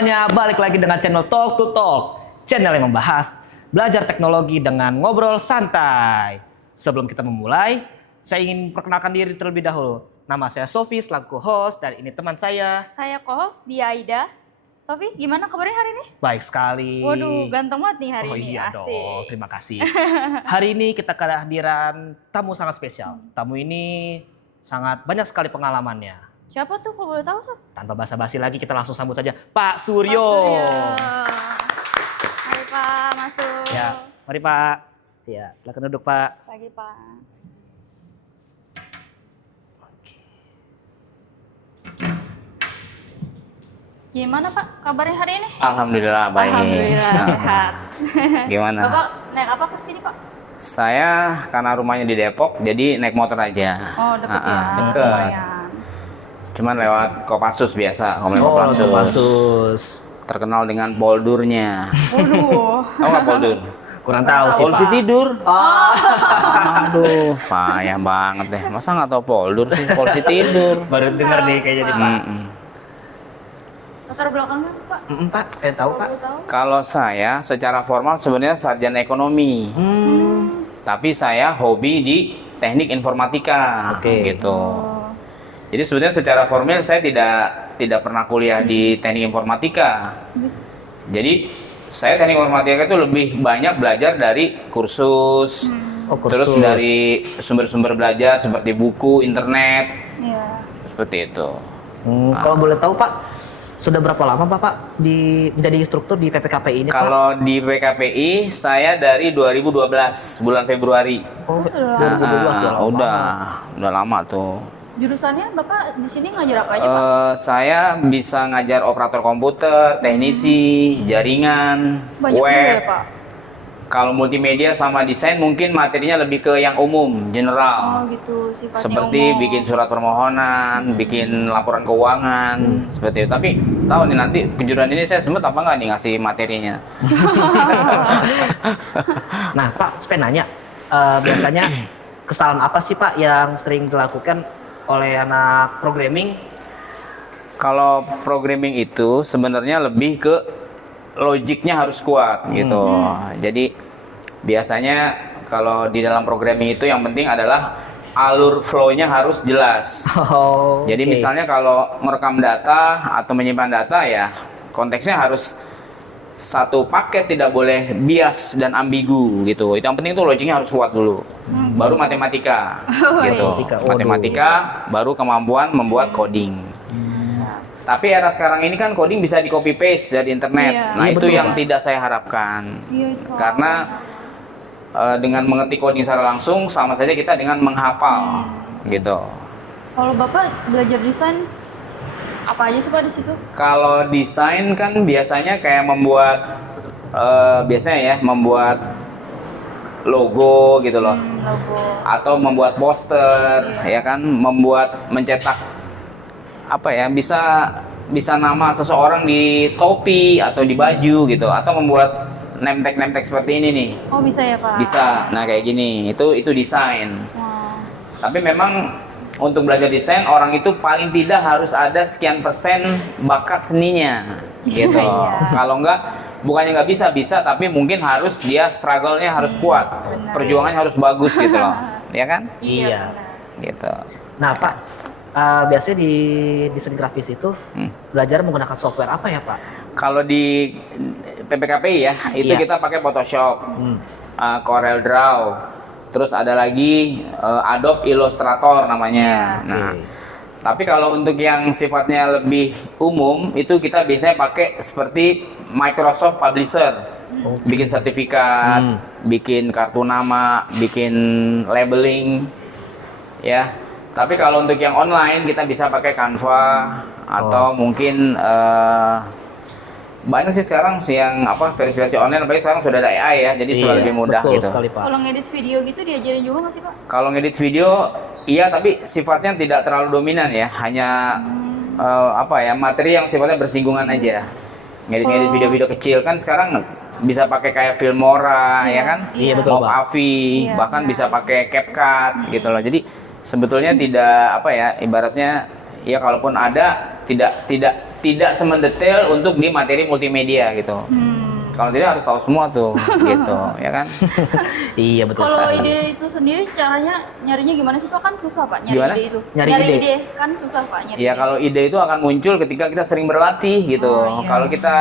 semuanya, balik lagi dengan channel Talk to Talk. Channel yang membahas belajar teknologi dengan ngobrol santai. Sebelum kita memulai, saya ingin perkenalkan diri terlebih dahulu. Nama saya Sofi selaku host dan ini teman saya. Saya co-host Dia Aida. Sofi, gimana kabarnya hari ini? Baik sekali. Waduh, ganteng banget nih hari ini. Iya Asik. dong, terima kasih. Hari ini kita kehadiran tamu sangat spesial. Tamu ini sangat banyak sekali pengalamannya. Siapa tuh kalau boleh tahu, Sob? Tanpa basa-basi lagi kita langsung sambut saja Pak Suryo. Hai Pak, masuk. Ya, mari Pak. Ya, silakan duduk Pak. Pagi Pak. Gimana Pak kabarnya hari ini? Alhamdulillah baik. Alhamdulillah sehat. Gimana? Bapak naik apa ke sini Pak? Saya karena rumahnya di Depok, jadi naik motor aja. Oh deket ya? Deket. Lumayan. Cuman lewat Kopassus biasa, Komplek Kopassus. Kopassus. Terkenal dengan poldurnya. Waduh. Tahu nggak poldur? Kurang tahu sih Polusi Pak. tidur. Aduh, payah banget deh. Masa nggak tahu poldur sih? Polusi tidur. Baru denger nih kayaknya nih Pak. Latar belakangnya Pak? Pak, tahu Pak. Boleh tahu? Kalau saya secara formal sebenarnya sarjana ekonomi. Tapi saya hobi di teknik informatika. Oke. Gitu. Jadi sebenarnya secara formal saya tidak pernah kuliah di teknik informatika. Jadi saya teknik informatika itu lebih banyak belajar dari kursus, Oh, terus kursus. dari sumber-sumber belajar seperti buku, internet, Iya. seperti itu. Kalau boleh tahu Pak, sudah berapa lama Bapak menjadi instruktur di PPKPI ini Pak? Kalau di PKPI saya dari 2012 bulan Februari. Oh, 2012 Udah lama tuh. Jurusannya Bapak di sini ngajar apa aja Pak? Saya bisa ngajar operator komputer, teknisi, jaringan, Banyak juga web. ya Pak? Kalau multimedia sama desain mungkin materinya lebih ke yang umum, Oh general. gitu sifatnya Seperti umum. bikin surat permohonan, bikin laporan keuangan, seperti itu. Tapi tahu nih nanti kejuruan ini saya sempet apa nggak nih ngasih materinya? Nah Pak, saya pengen nanya, biasanya kesalahan apa sih Pak yang sering dilakukan oleh anak programming? Kalau programming itu sebenarnya lebih ke logiknya harus kuat gitu. Jadi biasanya kalau di dalam programming itu yang penting adalah alur flow-nya harus jelas. Oh, Jadi oke. misalnya kalau merekam data atau menyimpan data ya konteksnya harus satu paket, tidak boleh bias dan ambigu gitu. Itu yang penting tuh logiknya harus kuat dulu. Baru matematika gitu. Matematika, waduh. Matematika baru kemampuan membuat coding. Tapi era sekarang ini kan coding bisa di copy paste dari internet. Iya. Nah, Iya, itu betul, yang Pak. tidak saya harapkan. Iya, Pak. Karena dengan mengetik coding secara langsung sama saja kita dengan menghafal gitu. Kalau Bapak belajar desain apa aja sih Pak di situ? Kalau desain kan biasanya kayak membuat membuat logo gitu loh. Logo. Atau membuat poster, ya kan, mencetak apa ya, bisa nama seseorang di topi atau di baju gitu, atau membuat name tag seperti ini nih. Oh bisa ya Pak? Bisa. Nah, kayak gini. Itu desain. Wah. Tapi memang untuk belajar desain orang itu paling tidak harus ada sekian persen bakat seninya gitu. Iya. Kalau enggak, bukannya nggak bisa, tapi mungkin harus dia struggle-nya harus kuat, perjuangannya harus bagus gitu loh, ya kan? Iya. Gitu. Nah Pak, biasanya di desain grafis itu belajar menggunakan software apa ya Pak? Kalau di PPKPI ya, itu Iya. kita pakai Photoshop, Corel Draw, terus ada lagi Adobe Illustrator namanya. Nah, tapi kalau untuk yang sifatnya lebih umum, itu kita biasanya pakai seperti Microsoft Publisher, bikin sertifikat, bikin kartu nama, bikin labeling, ya. Tapi kalau untuk yang online kita bisa pakai Canva atau mungkin banyak sih sekarang sih yang versi online, apalagi sekarang sudah ada AI ya, jadi sudah lebih mudah betul gitu. sekali Pak. Kalau ngedit video gitu diajarin juga nggak sih Pak? Kalau ngedit video iya, tapi sifatnya tidak terlalu dominan ya, hanya materi yang sifatnya bersinggungan aja. Ngedit video-video kecil kan sekarang bisa pakai kayak Filmora ya kan, Iya, betul, Mob Pak. Avi, Iya, bahkan benar. bisa pakai CapCut gitu loh. Jadi sebetulnya tidak ibaratnya ya, kalaupun ada tidak tidak semendetail untuk di materi multimedia gitu. Kalau tidak harus tahu semua tuh, gitu, ya kan? Iya betul Kalau sekali. ide itu sendiri caranya nyarinya gimana sih Pak? Kan susah Pak nyari Gimana? ide itu. Nyari ide. kan susah Pak nyari Ya ide. kalau ide itu akan muncul ketika kita sering berlatih gitu. Oh, iya. Kalau kita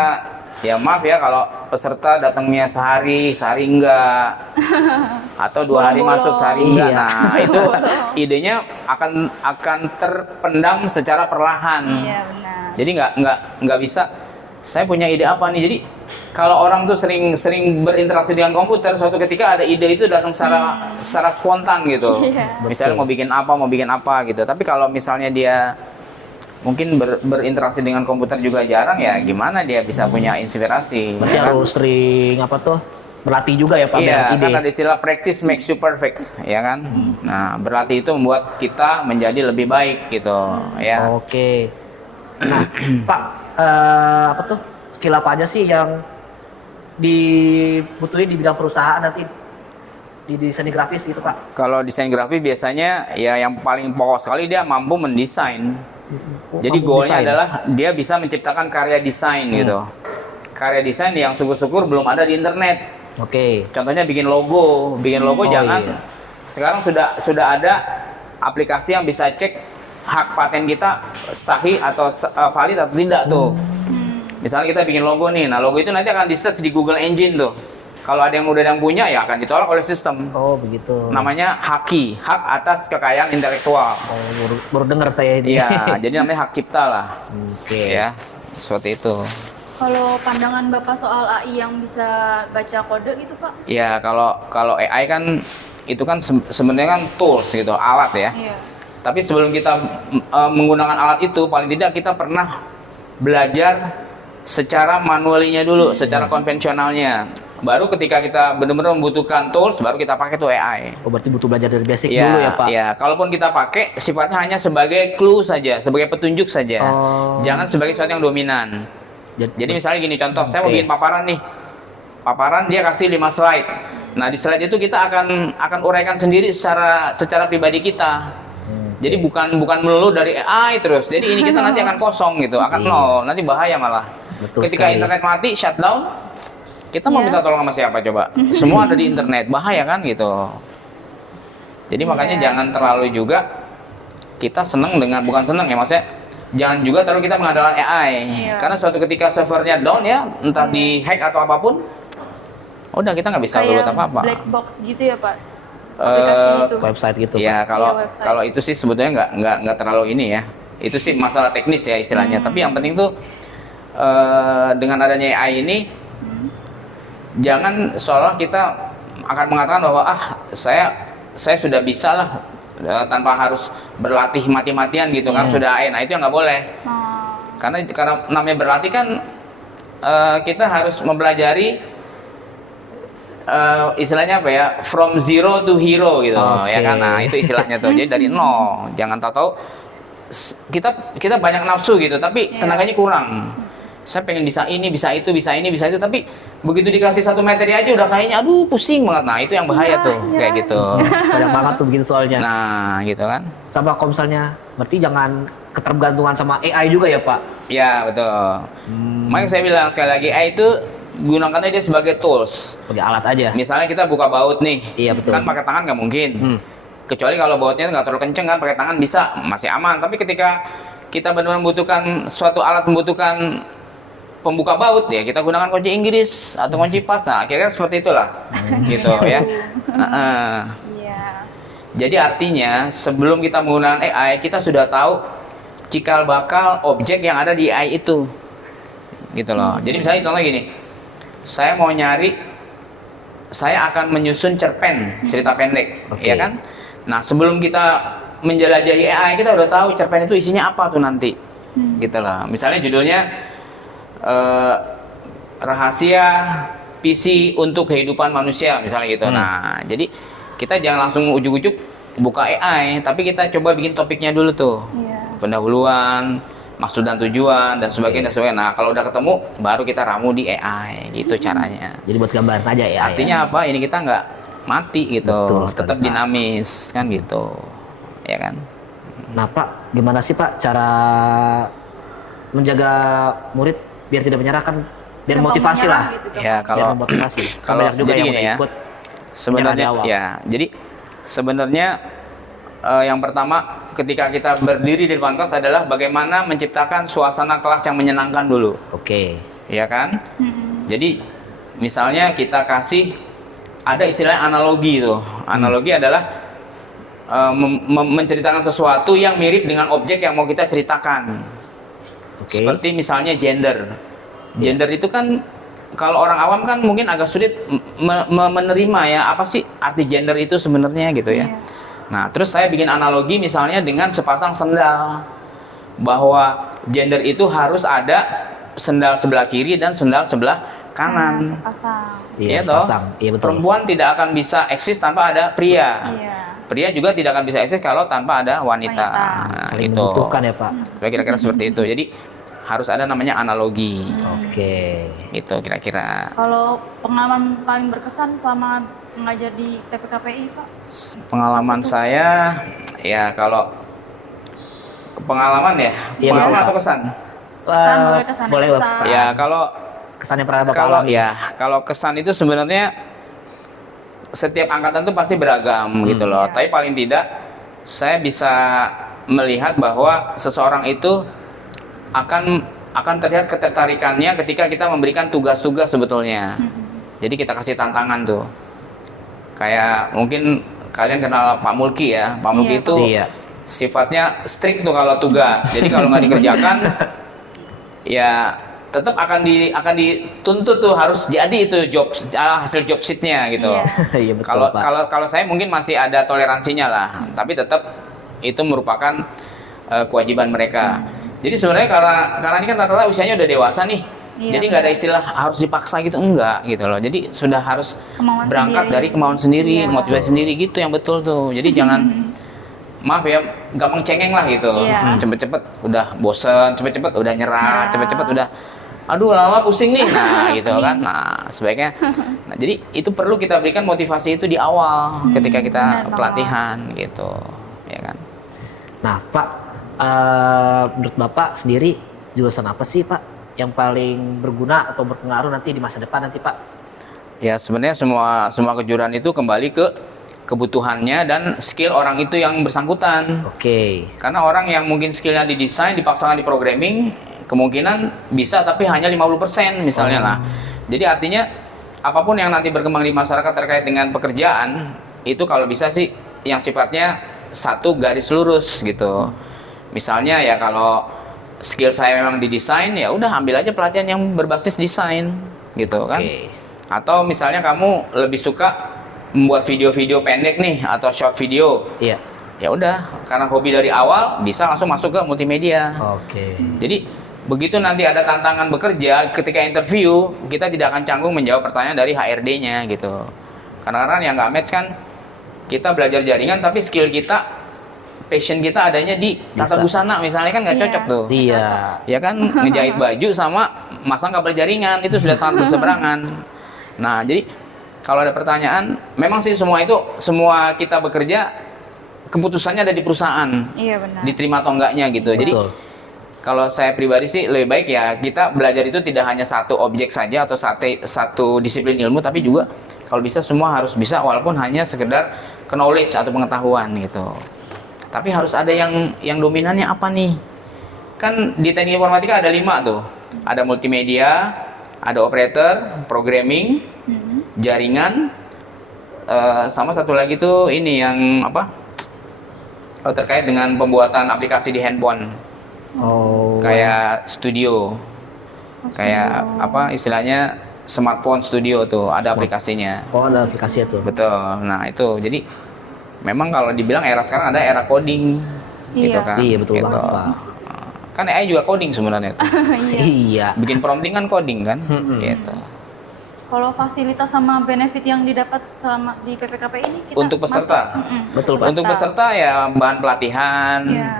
ya maaf ya kalau peserta datangnya sehari enggak atau 2 hari Bolong-bolong. masuk sehari enggak. Iya. Nah, itu idenya akan terpendam secara perlahan. Iya benar. Jadi nggak bisa saya punya ide apa nih. Jadi kalau orang tuh sering berinteraksi dengan komputer, suatu ketika ada ide itu datang secara spontan gitu. Iya. Misalnya mau bikin apa gitu. Tapi kalau misalnya dia mungkin berinteraksi dengan komputer juga jarang, ya gimana dia bisa punya inspirasi? Berarti ya kan? harus sering apa tuh berlatih juga ya Pak Iya, biar ide. kan ada istilah practice makes you perfect, ya kan? Nah, berlatih itu membuat kita menjadi lebih baik gitu, ya. Oke. Nah, Pak, apa tuh skill apa aja sih yang dibutuhin di bidang perusahaan nanti di desain grafis gitu Pak? Kalau desain grafis biasanya ya yang paling pokok sekali dia mampu mendesain. Jadi Mampu goalnya desain. adalah dia bisa menciptakan karya desain gitu. Karya desain yang syukur-syukur belum ada di internet. Oke. Contohnya bikin logo Oh, jangan. iya. Sekarang sudah ada aplikasi yang bisa cek hak paten kita sahih atau valid atau tidak tuh. Misalnya kita bikin logo nih, nah logo itu nanti akan di-search di Google Engine tuh. Kalau ada yang udah yang punya ya akan ditolak oleh sistem. Oh begitu. Namanya haki, hak atas kekayaan intelektual. Oh, baru dengar saya ini. Iya, jadi namanya hak cipta lah. Oke. Ya, seperti itu. Kalau pandangan Bapak soal AI yang bisa baca kode gitu Pak? Ya, kalau AI kan itu kan sebenarnya kan tools gitu, alat ya. Iya. Tapi sebelum kita menggunakan alat itu, paling tidak kita pernah belajar secara manualnya dulu, secara konvensionalnya. Baru ketika kita benar-benar membutuhkan tools, baru kita pakai tuh AI. Oh berarti butuh belajar dari basic dulu ya Pak? Ya, kalaupun kita pakai, sifatnya hanya sebagai clue saja, sebagai petunjuk saja. Oh. Jangan sebagai sesuatu yang dominan. Jadi misalnya gini contoh, saya mau Oke. bikin paparan nih. Paparan dia kasih 5 slide. Nah, di slide itu kita akan uraikan sendiri secara pribadi kita. Jadi bukan melulu dari AI terus. Jadi ini kita nanti akan kosong gitu, akan nol. Nanti bahaya malah. Betul Ketika sekali. internet mati, shutdown, kita mau Iya. minta tolong sama siapa coba? Semua ada di internet, bahaya kan gitu. Jadi makanya Iya. jangan terlalu juga kita seneng dengan, bukan seneng ya maksudnya, jangan juga terlalu kita mengandalkan AI. Iya. Karena suatu ketika servernya down ya, entah di hack atau apapun, udah kita nggak bisa berbuat Kayak apa-apa. black box gitu ya Pak? Aplikasi itu. Website gitu Ya Pak? kalau Iya, website. kalau itu sih sebetulnya nggak terlalu ini ya. Itu sih masalah teknis ya istilahnya. Tapi yang penting tuh dengan adanya AI ini, jangan seolah kita akan mengatakan bahwa saya sudah bisa lah tanpa harus berlatih mati-matian gitu kan, sudah AI. Nah itu yang nggak boleh. Karena namanya berlatih kan kita harus mempelajari istilahnya apa ya, from zero to hero gitu. Oke. Ya kan. Nah itu istilahnya tuh. Jadi dari nol, jangan tahu-tahu kita banyak nafsu gitu, tapi Iya. tenaganya kurang. Saya pengen bisa ini, bisa itu, bisa ini, bisa itu, tapi begitu dikasih satu materi aja udah kayaknya aduh pusing banget. Nah itu yang bahaya Iya, tuh, iya. kayak gitu. Banyak banget tuh begitu soalnya. Nah gitu kan. Sama kalau misalnya, berarti jangan ketergantungan sama AI juga ya Pak? Ya betul. Makanya saya bilang sekali lagi, AI itu gunakannya dia sebagai tools. Sebagai alat aja. Misalnya kita buka baut nih, Iya, betul. kan pakai tangan nggak mungkin. Kecuali kalau bautnya nggak terlalu kenceng kan, pakai tangan bisa, masih aman. Tapi ketika kita benar-benar membutuhkan suatu alat, membutuhkan pembuka baut, ya kita gunakan kunci Inggris atau kunci pas. Nah, kira-kira seperti itulah, gitu ya. Iya. Jadi artinya sebelum kita menggunakan AI, kita sudah tahu cikal bakal objek yang ada di AI itu, gitu loh. Jadi misalnya contoh gini, saya mau nyari, saya akan menyusun cerpen cerita pendek, Oke. ya kan? Nah sebelum kita menjelajahi AI, kita udah tahu cerpen itu isinya apa tuh nanti, gitu loh. Misalnya judulnya rahasia PC untuk kehidupan manusia, misalnya gitu. Nah jadi kita jangan langsung ujuk-ujuk buka AI, tapi kita coba bikin topiknya dulu tuh, Iya. pendahuluan, maksud dan tujuan dan sebagainya. Dan sebagainya. Nah kalau udah ketemu, baru kita ramu di AI, gitu caranya. Jadi buat gambaran aja ya. Artinya apa? Ini kita nggak mati gitu, Betul sekali, tetap Pak. dinamis kan gitu, ya kan? Nah Pak, gimana sih Pak cara menjaga murid biar tidak menyerah kan, biar Gampang motivasi menyerah lah. gitu, gampang. Ya Biar kalau memotivasi. Kan kalau banyak juga jadi yang gini udah ya. ikut Sebenarnya menyerah di awal. ya, jadi sebenarnya yang pertama ketika kita berdiri di depan kelas adalah bagaimana menciptakan suasana kelas yang menyenangkan dulu, Oke. ya kan? Mm-mm. Jadi misalnya kita kasih ada istilah analogi itu. Analogi adalah menceritakan sesuatu yang mirip dengan objek yang mau kita ceritakan. Oke. Seperti misalnya gender. Gender itu kan kalau orang awam kan mungkin agak sulit menerima ya, apa sih arti gender itu sebenarnya gitu ya. Iya. Nah, terus saya bikin analogi misalnya dengan sepasang sendal. Bahwa gender itu harus ada sendal sebelah kiri dan sendal sebelah kanan. Sepasang. Iya, toh? sepasang. Iya, betul. Perempuan tidak akan bisa eksis tanpa ada pria. Iya. Pria juga tidak akan bisa eksis kalau tanpa ada wanita. Wanita. Nah, Saling gitu. membutuhkan ya, Pak. Kira-kira seperti itu. Jadi harus ada namanya analogi. Oke. Itu kira-kira. Kalau pengalaman paling berkesan selama mengajar di PPKPI, Pak? Pengalaman saya ya kalau pengalaman ya, Iya, pengalaman betul, atau Pak. kesan? Kesan, boleh kesan, Boleh kesan. kesan. Ya kalau Kesan yang pernah Bapak kalau alami. ya kalau kesan itu sebenarnya setiap angkatan tuh pasti beragam gitu loh. Iya. Tapi paling tidak saya bisa melihat bahwa seseorang itu akan terlihat ketertarikannya ketika kita memberikan tugas-tugas sebetulnya. Jadi kita kasih tantangan tuh. Kayak mungkin kalian kenal Pak Mulki ya. Pak Mulki Iya, itu Iya. sifatnya strict tuh kalau tugas. Jadi kalau nggak dikerjakan ya tetap akan dituntut tuh harus jadi itu hasil job sheet-nya gitu. Iya. Iya, betul, Kalau Pak. kalau saya mungkin masih ada toleransinya lah, tapi tetap itu merupakan kewajiban mereka. Jadi sebenarnya karena ini kan rata-rata usianya udah dewasa nih. Iya, Jadi nggak ada benar. istilah harus dipaksa gitu, enggak gitu loh. Jadi sudah harus Kemauan berangkat sendiri. dari kemauan sendiri, Iya. motivasi sendiri gitu yang betul tuh. Jadi jangan maaf ya, gampang cengeng lah gitu. Iya. Cepet-cepet udah bosen, cepet-cepet udah nyerah, Nyerah. cepet-cepet udah aduh lama pusing nih. Nah, gitu kan. Nah, sebaiknya jadi itu perlu kita berikan motivasi itu di awal ketika kita benar banget. pelatihan gitu. Ya kan? Nah, Pak, menurut Bapak sendiri jurusan apa sih, Pak, yang paling berguna atau berpengaruh nanti di masa depan nanti, Pak? Ya, sebenarnya semua kejuruan itu kembali ke kebutuhannya dan skill orang itu yang bersangkutan. Oke. Karena orang yang mungkin skillnya di desain, dipaksakan di programming, kemungkinan bisa tapi hanya 50% misalnya lah. Jadi artinya apapun yang nanti berkembang di masyarakat terkait dengan pekerjaan, itu kalau bisa sih yang sifatnya satu garis lurus gitu. Misalnya ya kalau skill saya memang di desain, ya udah ambil aja pelatihan yang berbasis desain gitu kan. Oke. Atau misalnya kamu lebih suka membuat video-video pendek nih atau short video, Iya. ya udah karena hobi dari awal bisa langsung masuk ke multimedia. Oke. Jadi begitu nanti ada tantangan bekerja ketika interview, kita tidak akan canggung menjawab pertanyaan dari HRD-nya gitu. Karena yang nggak match kan kita belajar jaringan tapi skill kita, passion kita adanya di tata Bisa. busana misalnya kan nggak Iya. cocok tuh. Iya. Ya kan ngejahit baju sama masang kabel jaringan itu sudah sangat berseberangan. Nah, jadi kalau ada pertanyaan, memang sih semua kita bekerja keputusannya ada di perusahaan. Iya, benar. Diterima atau enggaknya gitu. Jadi Betul. kalau saya pribadi sih lebih baik ya kita belajar itu tidak hanya satu objek saja atau satu disiplin ilmu, tapi juga kalau bisa semua harus bisa walaupun hanya sekedar knowledge atau pengetahuan gitu. Tapi harus ada yang dominannya apa nih? Kan di teknik informatika ada 5 tuh. Ada multimedia, ada operator, programming, jaringan, sama satu lagi tuh ini yang apa? Terkait dengan pembuatan aplikasi di handphone. Oh. Kayak studio. Kayak apa istilahnya smartphone studio tuh ada aplikasinya. Oh, ada aplikasi itu. Betul. Nah, itu. Jadi memang kalau dibilang era sekarang ada era coding gitu Iya. kan. Iya, betul Gitu. banget, Pak. Kan AI juga coding sebenarnya tuh. Iya. Bikin prompting kan coding kan. Gitu. Kalau fasilitas sama benefit yang didapat selama di PPKP ini kita Untuk peserta? masuk. Betul, Pak. Untuk peserta ya bahan pelatihan. Iya.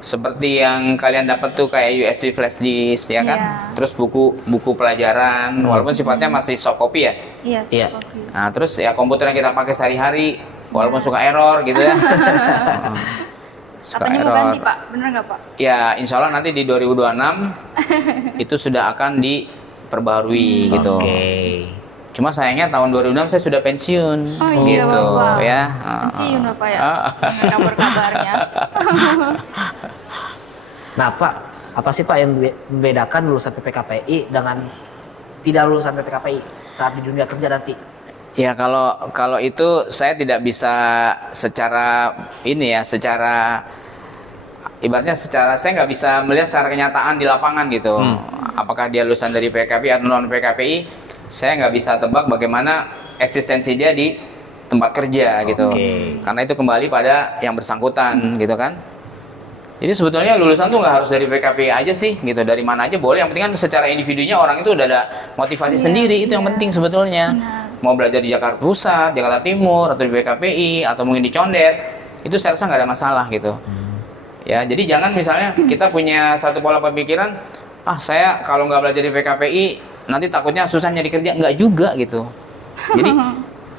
Seperti yang kalian dapat tuh kayak USB flash disk ya kan. Iya. Terus buku pelajaran walaupun sifatnya masih soft copy ya. Iya, Iya. kopi. Nah, terus ya komputer yang kita pakai sehari-hari walaupun suka error gitu ya. suka Katanya mau error. ganti Pak, bener nggak Pak? Ya, insya Allah nanti di 2026 itu sudah akan diperbarui gitu. Oke. Cuma sayangnya tahun 2006 saya sudah pensiun Oh iya gitu Bapak. ya. Pensiun Bapak ya. Dengan kabar-kabarnya. Nah Pak, apa sih Pak yang membedakan lulusan PPKPI dengan tidak lulusan PPKPI saat di dunia kerja nanti? Ya kalau itu saya tidak bisa secara ini ya, secara ibaratnya saya nggak bisa melihat secara kenyataan di lapangan gitu. Apakah dia lulusan dari PKPI atau non PKPI? Saya nggak bisa tebak bagaimana eksistensi dia di tempat kerja gitu. Karena itu kembali pada yang bersangkutan gitu kan. Jadi sebetulnya lulusan tuh nggak harus dari PKPI aja sih gitu, dari mana aja boleh. Yang penting kan secara individunya orang itu udah ada motivasi sendiri, itu yang penting sebetulnya. Mau belajar di Jakarta Pusat, Jakarta Timur, atau di PKPI, atau mungkin di Condet, itu saya rasa nggak ada masalah gitu. Ya, jadi jangan misalnya kita punya satu pola pemikiran, saya kalau nggak belajar di PKPI nanti takutnya susah nyari kerja, nggak juga gitu. Jadi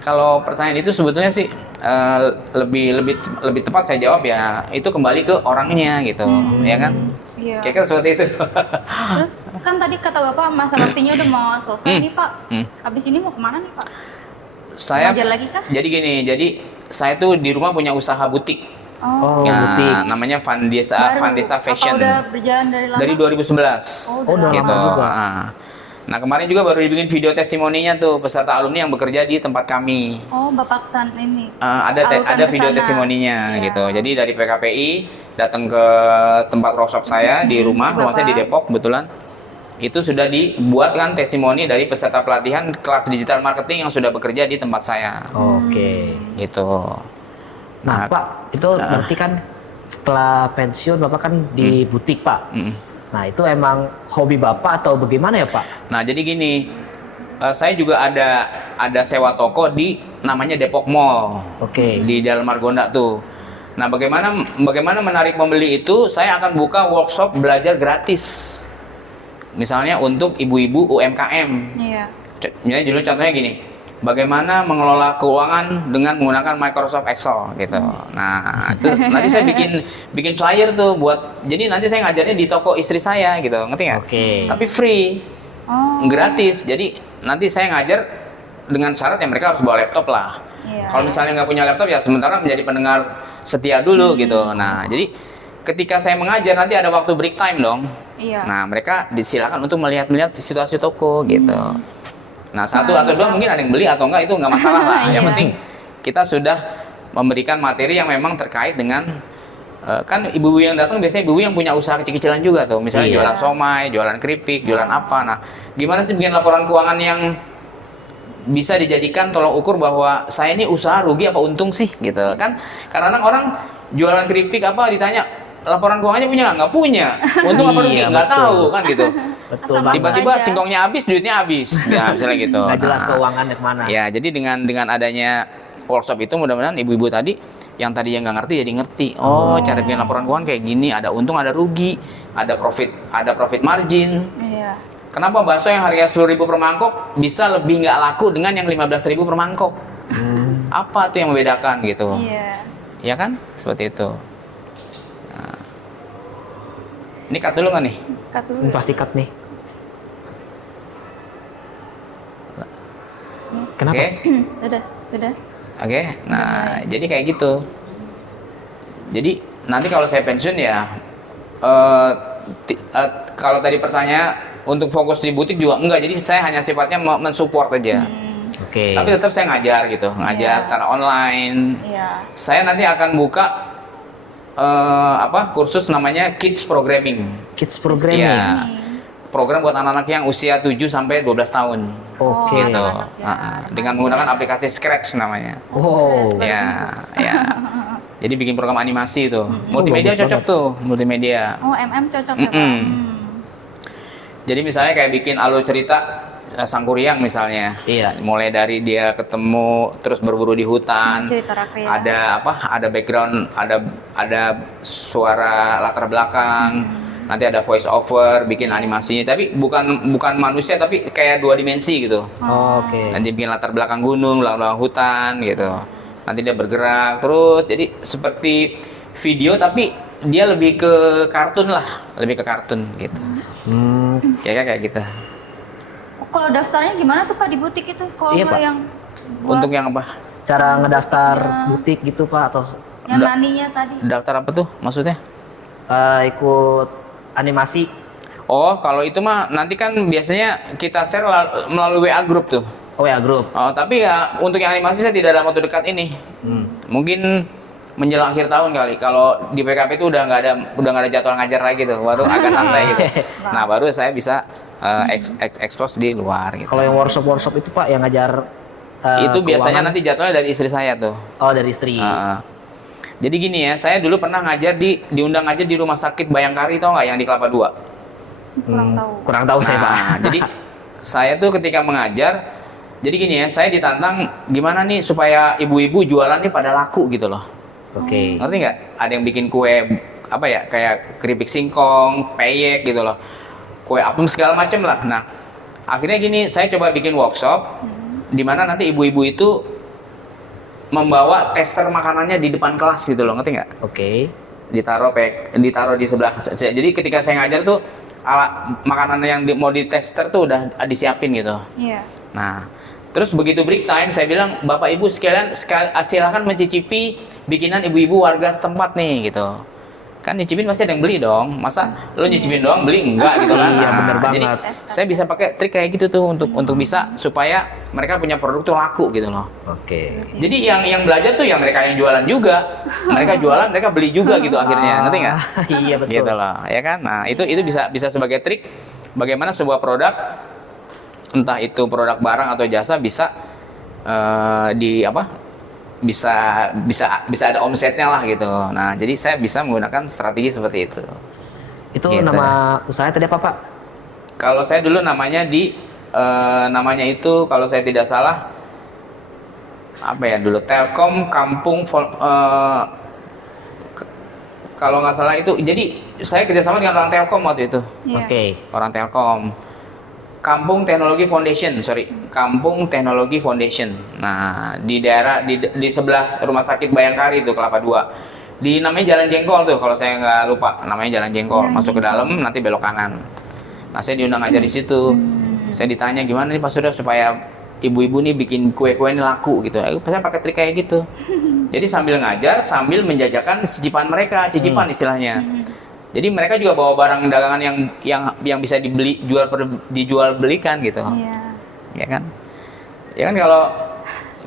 kalau pertanyaan itu sebetulnya sih lebih tepat saya jawab ya itu kembali ke orangnya gitu, ya kan? Iya. Kira-kira seperti itu. Terus kan tadi kata Bapak masa baktinya udah mau selesai nih Pak. Habis ini mau kemana nih Pak? Saya Belajar lagi kah? Jadi gini, saya tuh di rumah punya usaha butik. Oh, butik. Namanya Vandesa Fashion. Apa udah berjalan dari lama? Dari 2011. Oh, udah gitu. lama juga. Nah, kemarin juga baru dibikin video testimoninya tuh peserta alumni yang bekerja di tempat kami. Oh, Bapak kesan ini. Ada video kesana. testimoninya Iya. gitu. Jadi dari PKPI datang ke tempat workshop saya di rumah saya di Depok kebetulan. Itu sudah dibuat kan testimoni dari peserta pelatihan kelas digital marketing yang sudah bekerja di tempat saya. Oke. Gitu. Nah Pak, itu berarti kan setelah pensiun Bapak kan di butik Pak. Nah itu emang hobi Bapak atau bagaimana ya Pak? Nah jadi gini, saya juga ada sewa toko di namanya Depok Mall. Oke. Di Dalam Margonda tuh. Nah bagaimana menarik pembeli itu, saya akan buka workshop belajar gratis. Misalnya untuk ibu-ibu UMKM. Iya. Jadi dulu contohnya gini, bagaimana mengelola keuangan dengan menggunakan Microsoft Excel gitu. Nah, itu nanti saya bikin flyer tuh buat, jadi nanti saya ngajarnya di toko istri saya gitu, ngerti nggak? Oke. Tapi free, Oh. gratis. Jadi nanti saya ngajar dengan syarat yang mereka harus bawa laptop lah. Iya. Kalau misalnya nggak punya laptop ya sementara menjadi pendengar setia dulu gitu. Nah, jadi ketika saya mengajar nanti ada waktu break time dong. Iya. Nah, mereka disilakan untuk melihat situasi toko gitu. Nah, satu atau dua mungkin ada yang beli atau enggak itu nggak masalah lah. Yang Iya. penting kita sudah memberikan materi yang memang terkait dengan kan ibu-ibu yang datang biasanya ibu yang punya usaha kecil-kecilan juga tuh. Misalnya Iya. jualan somai, jualan keripik, jualan apa. Nah, gimana sih bikin laporan keuangan yang bisa dijadikan tolong ukur bahwa saya ini usaha rugi apa untung sih gitu kan? Kadang-kadang orang jualan keripik apa ditanya laporan keuangannya punya nggak punya, untung apa rugi Iya, nggak betul. tahu kan gitu. Betul Asal banget. Tiba-tiba aja. singkongnya habis, duitnya habis, ya misalnya gitu. Nggak jelas Nah, keuangannya kemana. ya jadi dengan adanya workshop itu mudah-mudahan ibu-ibu tadi yang tadi yang nggak ngerti jadi ngerti. Oh, cara bikin laporan keuangan kayak gini, ada untung, ada rugi, ada profit margin. Iya. Kenapa bakso yang harganya 10.000 per mangkok bisa lebih nggak laku dengan yang 15.000 per mangkok? Apa tuh yang membedakan gitu? Iya. Ya kan? Seperti itu. Nah. Ini cut dulu nggak nih? Cut dulu. Ini pasti cut nih. Kenapa? Oke. Sudah. Oke, nah jadi kayak gitu. Jadi nanti kalau saya pensiun ya, kalau tadi pertanyaan untuk fokus di butik juga enggak. Jadi saya hanya sifatnya mensupport aja. Oke. Tapi tetap saya ngajar gitu, ngajar Iya. secara online. Iya. Saya nanti akan buka kursus namanya Kids Programming. Kids programming. Iya. Program buat anak-anak yang usia 7 sampai 12 tahun. Oke. Gitu. anak-anak ya. Dengan menggunakan aplikasi Scratch namanya. Wow. Ya. Jadi bikin program animasi itu. Multimedia bagus cocok banget. tuh, multimedia. Oh, cocok ya, Pak. Jadi misalnya kayak bikin alur cerita Sang Kuryang misalnya. Iya. Mulai dari dia ketemu terus berburu di hutan. Cerita rakyat. Ada background, ada suara latar belakang. Nanti ada voice over, bikin animasinya, tapi bukan manusia tapi kayak 2 dimensi gitu. Oke. Nanti bikin latar belakang gunung, belakang hutan gitu. Nanti dia bergerak terus, jadi seperti video tapi dia lebih ke kartun lah, lebih ke kartun gitu. Kayak gitu. Kalau daftarnya gimana tuh Pak di butik itu? Kalau Iya, nggak Pak. yang buat Untuk yang apa? Cara ngedaftar Ya. butik gitu Pak atau yang naninya tadi? Daftar apa tuh maksudnya? ikut animasi? Oh, kalau itu mah nanti kan biasanya kita share melalui WA group tuh. Oh ya grup. Oh, tapi ya untuk yang animasi saya tidak dalam waktu dekat ini. Mungkin menjelang akhir tahun kali. Kalau di PKP itu udah nggak ada jadwal ngajar lagi tuh, baru agak santai gitu. Nah, baru saya bisa expose di luar gitu. Kalau yang workshop itu Pak yang ngajar Itu biasanya keuangan? nanti jadwalnya dari istri saya tuh. Oh dari istri. Jadi gini ya, saya dulu pernah ngajar diundang ngajar di Rumah Sakit Bayangkari, tau nggak, yang di Kelapa II. Kurang tahu saya Pak. Nah, jadi saya tuh ketika mengajar, jadi gini ya, saya ditantang gimana nih supaya ibu-ibu jualan nih pada laku gitu loh. Oke. Ngerti nggak? Ada yang bikin kue apa ya, kayak keripik singkong, peyek gitu loh, kue apem segala macem lah. Nah, akhirnya gini, saya coba bikin workshop di mana nanti ibu-ibu itu membawa tester makanannya di depan kelas gitu loh, ngerti nggak? Oke. Ditaruh di sebelah. Jadi ketika saya ngajar tuh alat makanan yang mau ditester tuh udah disiapin gitu. Iya. Nah, terus begitu break time saya bilang, Bapak Ibu sekalian silahkan mencicipi bikinan ibu-ibu warga setempat nih gitu. Kan nyicipin pasti ada yang beli dong. Masa lo nyicipin doang beli enggak gitu kan? Iya, bener Jadi banget. saya bisa pakai trik kayak gitu tuh untuk bisa supaya mereka punya produk tuh laku gitu loh. Oke. Jadi yang belajar tuh yang mereka yang jualan juga. Mereka jualan, mereka beli juga gitu akhirnya. Ngerti nggak? Iya betul. Gitu loh, ya kan? Nah, itu bisa sebagai trik bagaimana sebuah produk, entah itu produk barang atau jasa, bisa bisa ada omsetnya lah gitu. Nah, jadi saya bisa menggunakan strategi seperti itu. Itu Gitu. nama usaha tadi apa Pak? Kalau saya dulu namanya namanya itu kalau saya tidak salah apa ya dulu, Telkom Kampung kalau nggak salah itu. Jadi saya kerjasama dengan orang Telkom waktu itu. Iya. Oke. Orang Telkom. Kampung Teknologi Foundation, Kampung Teknologi Foundation. Nah, di daerah di sebelah Rumah Sakit Bayangkari itu, Kelapa II. Di namanya Jalan Jengkol tuh, kalau saya nggak lupa, namanya Jalan Jengkol. Masuk ke dalam, nanti belok kanan. Nah, saya diundang aja di situ. Saya ditanya gimana nih Pak Surya supaya ibu-ibu nih bikin kue-kue ini laku gitu. Saya pakai trik kayak gitu. Jadi sambil ngajar, sambil menjajakan cicipan mereka, istilahnya. Jadi mereka juga bawa barang dagangan yang bisa dijual belikan gitu. Iya. Ya kan? Ya kan,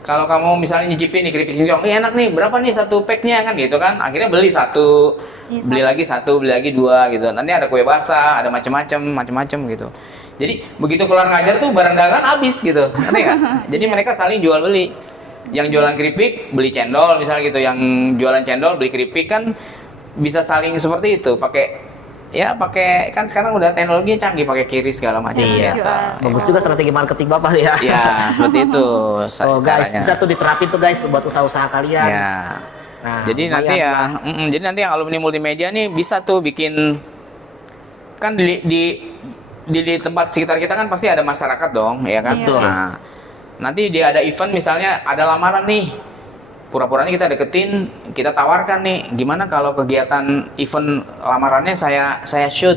kalau kamu misalnya nyicipin nih keripik singkong, enak nih, berapa nih satu packnya kan gitu kan? Akhirnya beli satu, Iya, beli lagi satu, beli lagi dua gitu. Nanti ada kue basah, ada macam-macam gitu. Jadi begitu keluar ngajar tuh barang dagangan habis gitu, ngerti nggak? Jadi mereka saling jual beli. Yang jualan keripik beli cendol misalnya gitu, yang jualan cendol beli keripik, kan bisa saling seperti itu. Pakai kan sekarang udah teknologinya canggih, pakai QRIS segala macam. Iya. gitu. Bagus juga strategi marketing Bapak ya. Ya, seperti itu. Oh guys, caranya. bisa tuh diterapin tuh guys buat usaha-usaha kalian. Ya. Nah, Jadi nanti lumayan. jadi nanti yang alumni multimedia nih bisa tuh bikin, kan di tempat sekitar kita kan pasti ada masyarakat dong, ya kan? Iya. Betul. Nah, nanti dia ada event misalnya, ada lamaran nih. Pura-puranya kita deketin, kita tawarkan nih, gimana kalau kegiatan event lamarannya saya shoot,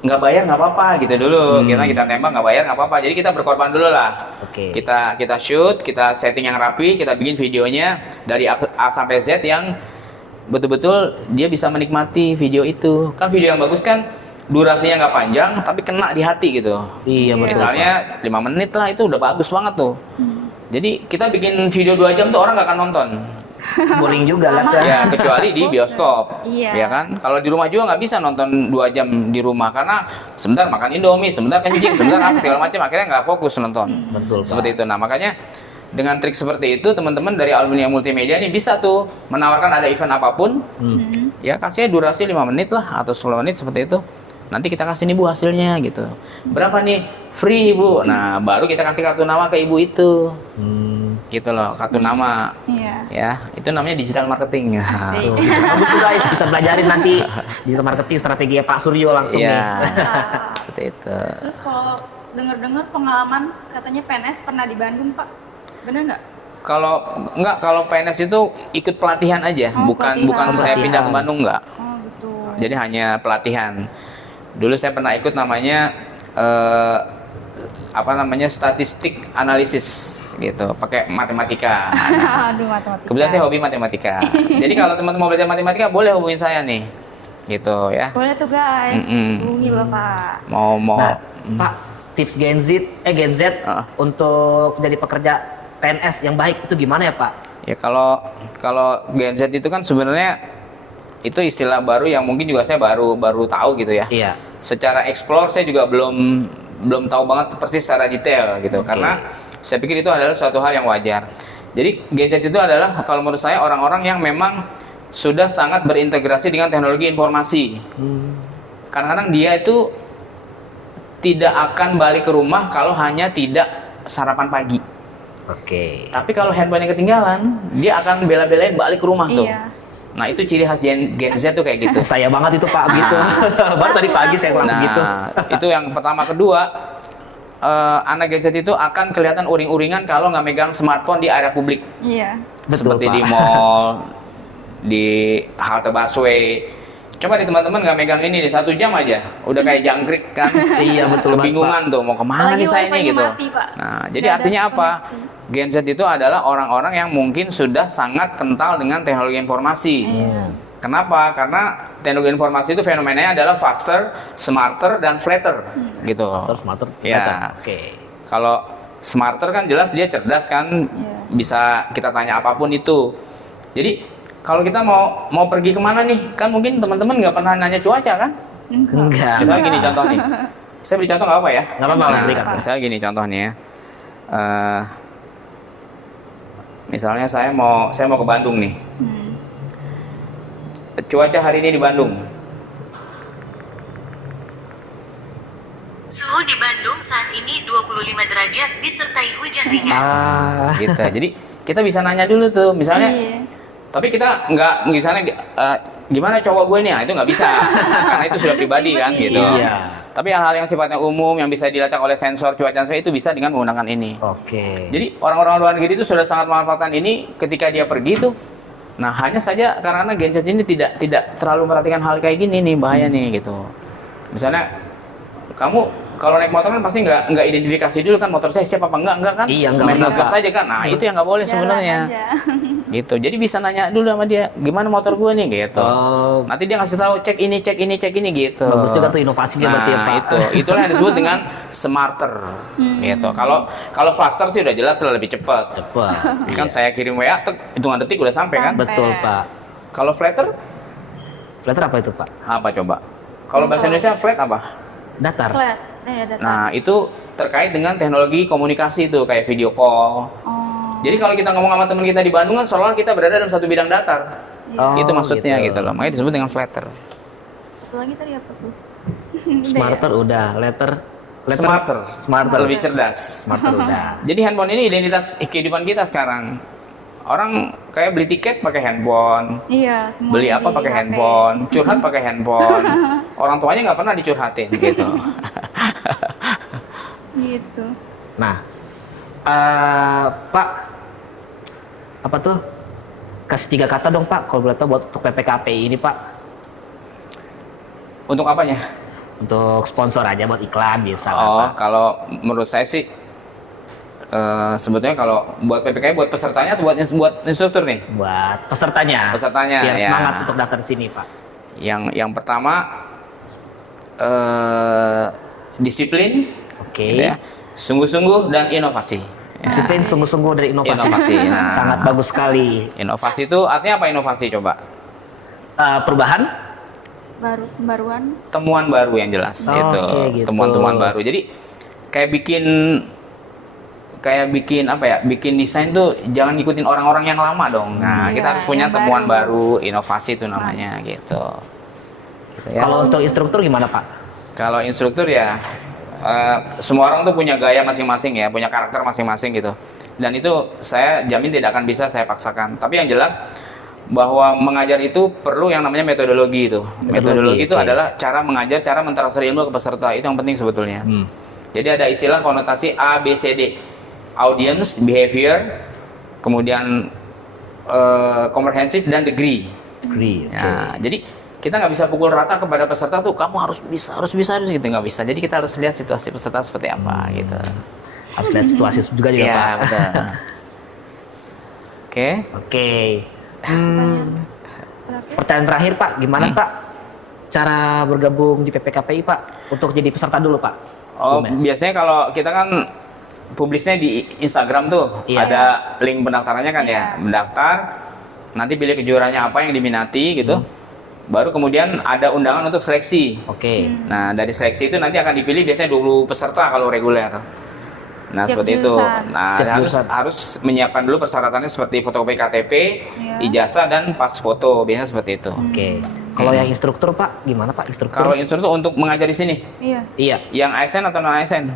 nggak bayar nggak apa-apa gitu dulu. Kita tembak nggak bayar nggak apa-apa. Jadi kita berkorban dulu lah. Oke. Kita shoot, kita setting yang rapi, kita bikin videonya dari A sampai Z yang betul-betul dia bisa menikmati video itu. Kan video yang bagus kan durasinya nggak panjang tapi kena di hati gitu. Iya betul. Misalnya 5 menit lah, itu udah bagus banget tuh. Jadi kita bikin video 2 jam tuh orang nggak akan nonton. Pak. Boring juga lah kan. Ya, kecuali di bioskop. Iya. Ya kan? Kalau di rumah juga nggak bisa nonton 2 jam di rumah, karena sebentar makan Indomie, sebentar kencing, sebentar apa segala macam, akhirnya nggak fokus nonton. Betul, Pak. Seperti itu. Nah, makanya dengan trik seperti itu teman-teman dari alumni multimedia ini bisa tuh menawarkan ada event apapun. Ya, kasih durasi 5 menit lah atau 10 menit seperti itu. Nanti kita kasih nih Bu hasilnya gitu. Berapa nih? Free Bu. Nah, baru kita kasih kartu nama ke ibu itu. Gitu loh, kartu nama. Iya. Ya, itu namanya digital marketing. Tuh, bisa bagus tuh guys, bisa belajarin nanti digital marketing strateginya Pak Suryo langsung nih. Iya, seperti itu. Terus kalau dengar-dengar pengalaman katanya PNS pernah di Bandung Pak, bener nggak? kalau PNS itu ikut pelatihan aja, Oh, bukan pelatihan. saya Pelatihan. pindah ke Bandung nggak. Oh gitu. Jadi hanya pelatihan. Dulu saya pernah ikut namanya statistik analisis gitu, pakai matematika. Nah, Aduh, matematika. kebetulan saya hobi matematika. Jadi kalau teman-teman mau belajar matematika boleh hubungin saya nih, gitu ya. Boleh tuh guys, Mm-mm. hubungi Bapak. Mau Nah, Pak, tips Gen Z untuk jadi pekerja PNS yang baik itu gimana ya Pak? ya kalau Gen Z itu kan sebenarnya itu istilah baru yang mungkin juga saya baru tahu gitu ya. Iya. Secara explore saya juga belum tahu banget persis secara detail gitu. Oke. Karena saya pikir itu adalah suatu hal yang wajar. Jadi Gen Z itu adalah kalau menurut saya orang-orang yang memang sudah sangat berintegrasi dengan teknologi informasi. Kadang-kadang dia itu tidak akan balik ke rumah kalau hanya tidak sarapan pagi. Oke. Tapi kalau handphonenya ketinggalan, dia akan bela-belain balik ke rumah tuh. Iya. Nah itu ciri khas Gen Z tuh kayak gitu. Saya banget itu Pak gitu. Baru tadi pagi saya ngelakuin gitu. Itu yang pertama. Kedua, anak Gen Z itu akan kelihatan uring-uringan kalau nggak megang smartphone di area publik. Iya. Betul, Seperti Pak. di mall, di halte busway. Coba di teman-teman nggak megang ini di 1 jam aja, udah kayak jangkrik kan? Iya, betul banget, Kebingungan tuh mau kemana Apalagi nih saya wifi-nya ini gitu. mati, Pak. Nah, jadi Nggak ada artinya apa? koneksi. Gen Z itu adalah orang-orang yang mungkin sudah sangat kental dengan teknologi informasi. Iya. Kenapa? Karena teknologi informasi itu fenomenanya adalah faster, smarter, dan flatter, gitu. Faster, smarter, Ya. better. Oke. Kalau smarter kan jelas dia cerdas kan, bisa kita tanya apapun itu. Jadi kalau kita mau pergi kemana nih, kan mungkin teman-teman nggak pernah nanya cuaca kan? Enggak. Misalnya gini contoh nih, saya beri contoh nggak apa ya? Nggak apa-apa, Nah, berikan. misalnya gini contohnya ya. Misalnya saya mau ke Bandung nih. Cuaca hari ini di Bandung. Suhu di Bandung saat ini 25 derajat disertai hujan ringan. Gitu. Jadi kita bisa nanya dulu tuh, misalnya. Iya. Tapi kita nggak misalnya gimana cowok gue nih, itu nggak bisa karena itu sudah pribadi kan gitu. Iya. Tapi hal-hal yang sifatnya umum yang bisa dilacak oleh sensor cuaca itu bisa dengan menggunakan ini. Oke. Jadi orang-orang luar negeri itu sudah sangat memanfaatkan ini ketika dia pergi tuh. Nah hanya saja karena Gen Z ini tidak terlalu memperhatikan hal kayak gini nih, bahaya nih gitu. Misalnya kamu kalau naik motor kan pasti nggak identifikasi dulu kan motor saya siapa apa enggak kan? Iya, nggak main pernah, ngegas Pak. aja kan. Nah itu yang nggak boleh Jalan sebenarnya. aja. Gitu. Jadi bisa nanya dulu sama dia, gimana motor gue nih gitu. Oh. Nanti dia ngasih tahu cek ini gitu. Bagus juga tuh inovasinya berarti ya, Pak. Itulah yang disebut dengan smarter. Gitu. Kalau faster sih udah jelas lebih cepat. Cepat. Kan saya kirim WA, hitungan detik udah sampai kan. Sampai. Betul Pak. Kalau flatter Flatter apa itu Pak? apa coba? Kalau bahasa Indonesia flat apa? Datar. Flat. Iya, datar. Nah, itu terkait dengan teknologi komunikasi itu kayak video call. Oh. Jadi kalau kita ngomong sama teman kita di Bandung kan seolah kita berada dalam satu bidang datar. Oh, Itu maksudnya gitu. gitu loh. Makanya disebut dengan flatter. Satu lagi tadi apa tuh? Smarter udah, letter Smarter. Lebih cerdas. Smarter udah. Jadi handphone ini identitas kehidupan kita sekarang. Orang kayak beli tiket pakai handphone, Iya, semua beli apa di pakai HP. handphone, curhat pakai handphone. Orang tuanya nggak pernah dicurhatin gitu. Gitu. Nah, Pak, apa tuh? Kasih 3 kata dong Pak, kalau boleh tahu buat untuk PPKP ini Pak. Untuk apanya? Untuk sponsor aja buat iklan biasa. Oh, Pak. kalau menurut saya sih sebetulnya kalau buat PPKI buat pesertanya atau buat instruktur nih? Buat pesertanya. Pesertanya, Biar ya. semangat untuk daftar di sini Pak. Yang pertama disiplin, Oke. gitu ya. Sungguh-sungguh dan inovasi. Disiplin sungguh-sungguh dari inovasi. Inovasi, nah. Sangat bagus sekali. Inovasi itu artinya apa inovasi coba? Perubahan? Pembaruan. Temuan baru yang jelas Oh, gitu. oke, gitu. Temuan-temuan baru. Jadi kayak bikin apa ya? Bikin desain tuh jangan ngikutin orang-orang yang lama dong. Nah, Iya, kita harus punya yang temuan baru. baru, inovasi itu namanya gitu. Gitu ya. Kalau untuk instruktur gimana Pak? Kalau instruktur ya semua orang tuh punya gaya masing-masing ya, punya karakter masing-masing gitu. Dan itu saya jamin tidak akan bisa saya paksakan. Tapi yang jelas bahwa mengajar itu perlu yang namanya metodologi itu. Metodologi itu oke. adalah cara mengajar, cara mentransfer ilmu ke peserta. Itu yang penting sebetulnya. Jadi ada istilah konotasi A, B, C, D. Audience, behavior, kemudian komprehensif dan degree. Agree. Oke. Ya, jadi kita nggak bisa pukul rata kepada peserta tuh kamu harus bisa gitu, nggak bisa. Jadi kita harus lihat situasi peserta seperti apa gitu. Harus lihat situasi juga juga Iya, Pak. betul. Oke. Oke. Pertanyaan terakhir Pak, gimana Pak cara bergabung di PPKPI Pak untuk jadi peserta dulu Pak? Oh, Sebelumnya. biasanya kalau kita kan publisnya di Instagram tuh Iya. ada link pendaftarannya kan ya, mendaftar, nanti pilih kejuaraannya apa yang diminati gitu, baru kemudian ada undangan untuk seleksi. Oke. Nah dari seleksi itu nanti akan dipilih biasanya 20 peserta kalau reguler. Nah Setiap seperti itu. jurusan. Nah Setiap harus jurusan. harus menyiapkan dulu persyaratannya seperti fotokopi KTP, Iya. ijazah dan pas foto, biasanya seperti itu. Oke. Kalau yang instruktur Pak, gimana Pak instruktur? Kalau instruktur untuk mengajar di sini, Iya, Iya. yang ASN atau non ASN?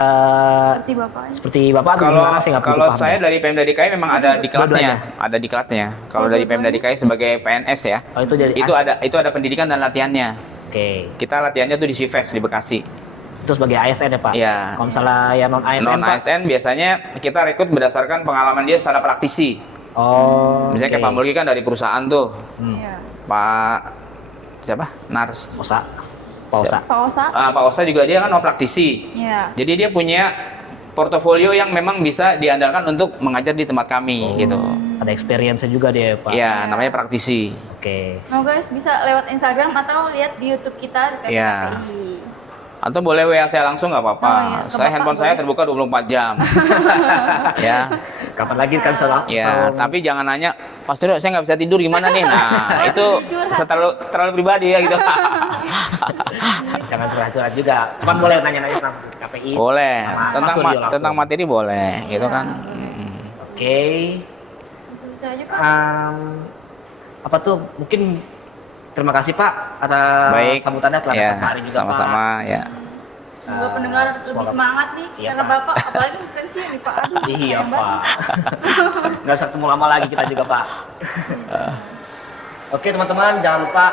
seperti Bapak. Seperti Bapak atau Kalau gimana sih nggak begitu kalau paham saya ya? dari Pemda DKI memang ada diklatnya, ada diklatnya. Kalau dari Pemda DKI sebagai PNS ya, Oh, itu jadi itu ada pendidikan dan latihannya. Oke. Kita latihannya tuh di Cives di Bekasi. Itu sebagai ASN ya Pak? Iya. Kalau misalnya yang non ASN Non Pak? ASN biasanya kita rekrut berdasarkan pengalaman dia secara praktisi. Oh. Misalnya kayak Pak Mulki kan dari perusahaan tuh, Iya. Pak siapa? Nars. Osa. Pak Osa. Pak Osa. Pak Osa juga dia kan praktisi. Iya. Jadi dia punya portofolio yang memang bisa diandalkan untuk mengajar di tempat kami gitu. Ada experience juga dia Pak? Iya, namanya praktisi. Oke. Mau guys bisa lewat Instagram atau lihat di YouTube kita di Iya. PPKPI. Atau boleh WA saya langsung nggak apa-apa. Oh, iya. Ke Saya Bapak handphone saya boleh. terbuka 24 jam. Ya. Kapan lagi kan bisa Ya, tapi jangan nanya, Pak Suryo saya nggak bisa tidur gimana nih? Nah, itu terlalu pribadi ya gitu. jangan curhat-curhat juga. Cuman boleh nanya-nanya tentang KPI. Boleh. Sama Tentang Mas Suryo langsung. tentang materi boleh, gitu kan. Oke. Bisa aja Pak. Apa tuh mungkin terima kasih Pak atas Baik. sambutannya telah Ya, datang hari juga sama-sama ya. Semoga pendengar lebih semoga- semangat nih Iya, karena Pak. Bapak apalagi pensiun nih Pak. Aduh, Pak. Iya sayang Pak. banget. Nggak usah ketemu lama lagi kita juga Pak. Oke teman-teman jangan lupa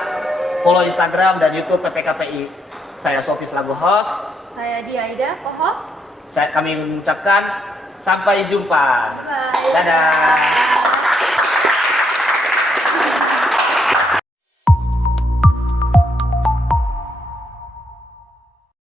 follow Instagram dan YouTube PPKPI. Saya Sofi selaku host. Saya Diaida, co-host. Kami mengucapkan sampai jumpa. Bye. Dadah.